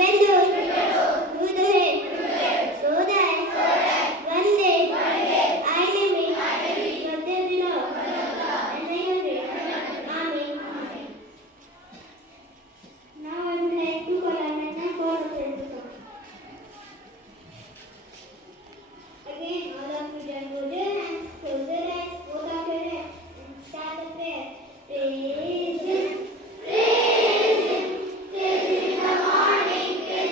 Praise Him, praise Him, praise Him in the morning, praise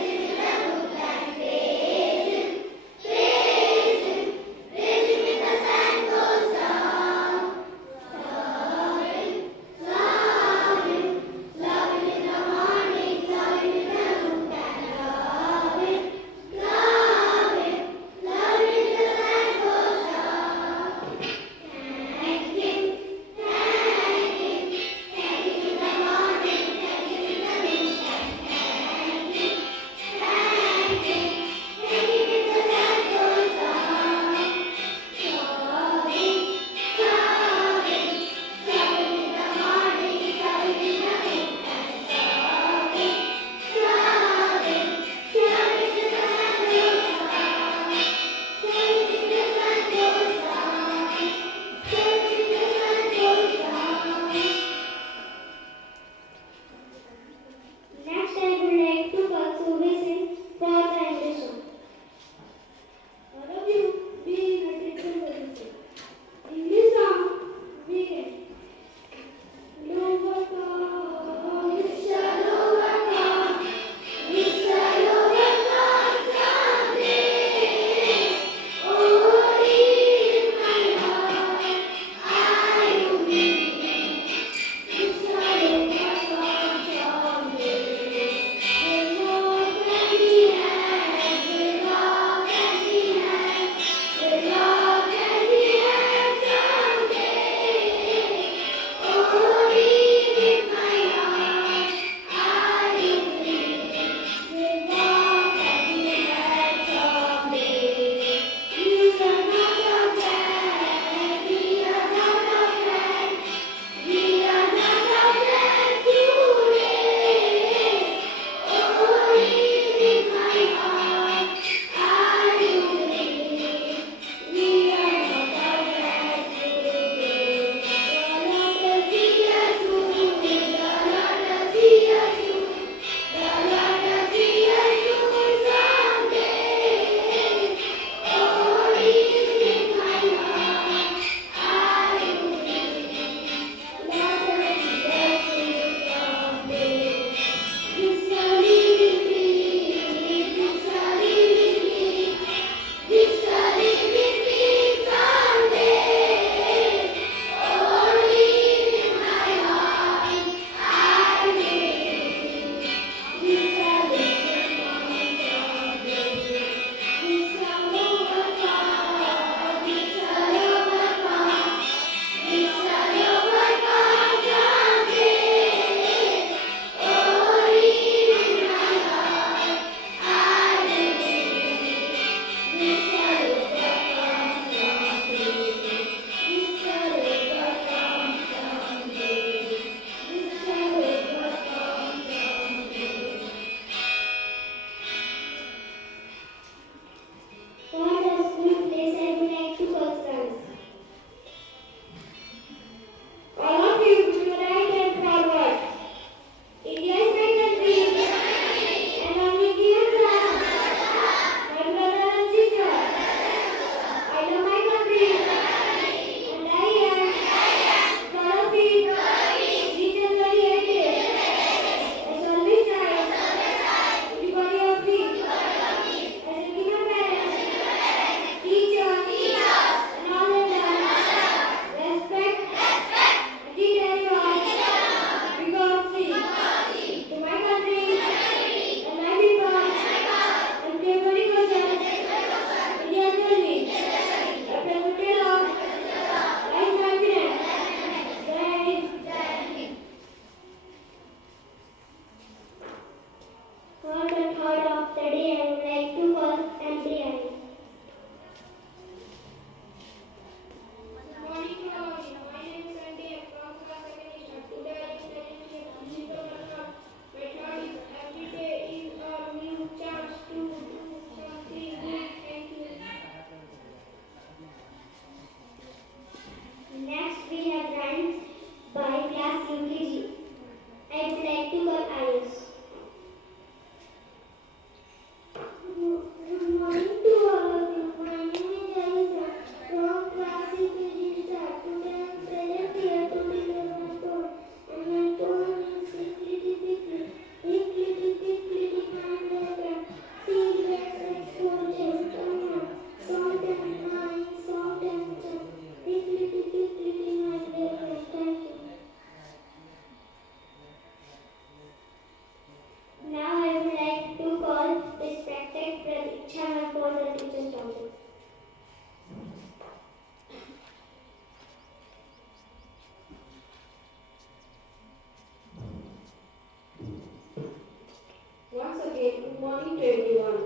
again. Good morning to everyone.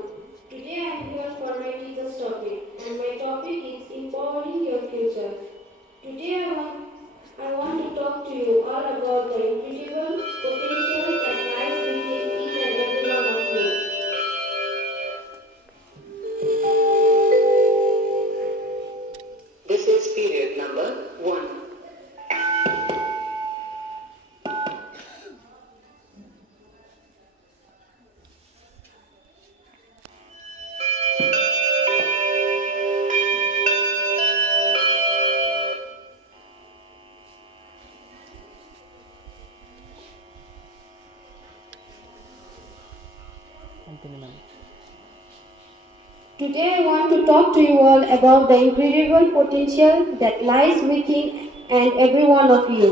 Today I am here for my teacher's topic, and my topic is empowering your future. Today I want to talk to you all about the incredible potential that lies within each and every one of you. This is period number 1. Today I want to talk to you all about the incredible potential that lies within and every one of you.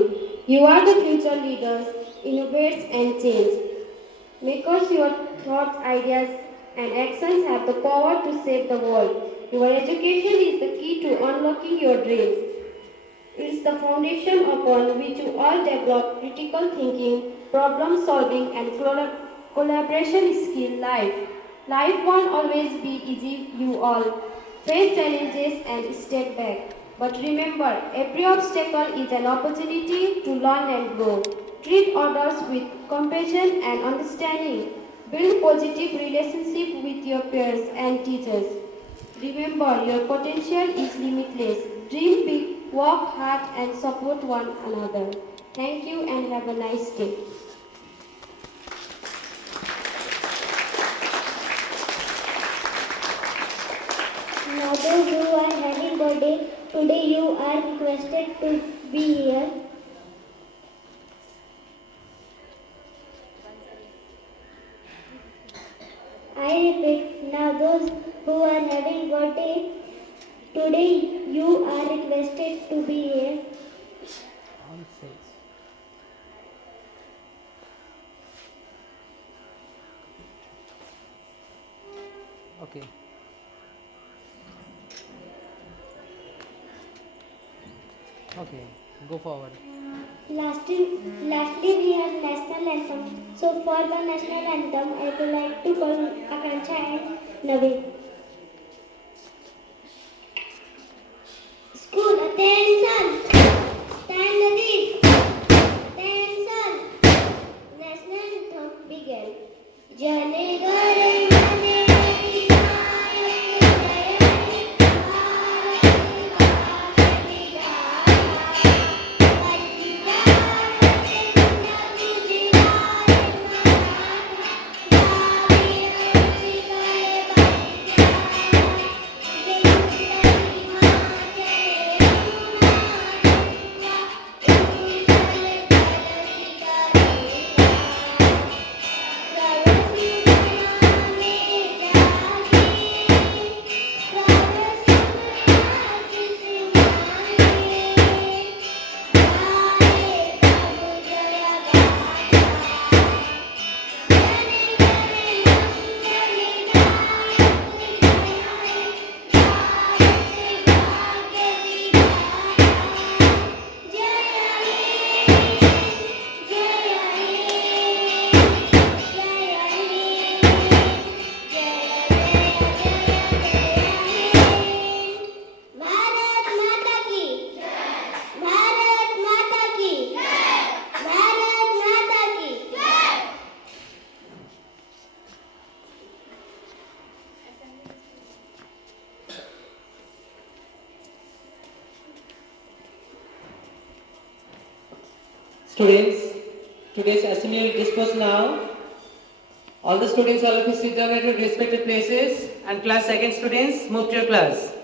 You are the future leaders, innovators and change. Makers, your thoughts, ideas and actions have the power to save the world. Your education is the key to unlocking your dreams. It is the foundation upon which you all develop critical thinking, problem solving and collaboration skill life. Life won't always be easy, you all face challenges and step back. But remember, every obstacle is an opportunity to learn and grow. Treat others with compassion and understanding. Build positive relationship with your peers and teachers. Remember, your potential is limitless. Dream big, work hard and support one another. Thank you and have a nice day. Now those who are having birthday today, you are requested to be here. I repeat, now those who are having birthday today, you are requested to be here. Okay. Okay, go forward. Lastly, we have national anthem. So for the national anthem, I would like to call Akanksha and Naveen. School attention! Stand ready! Attention! National anthem begin. Jane Gare Mane Students, today's assembly will disperse now. All the students, all of you sit down at your respective places, and class second students, move to your class.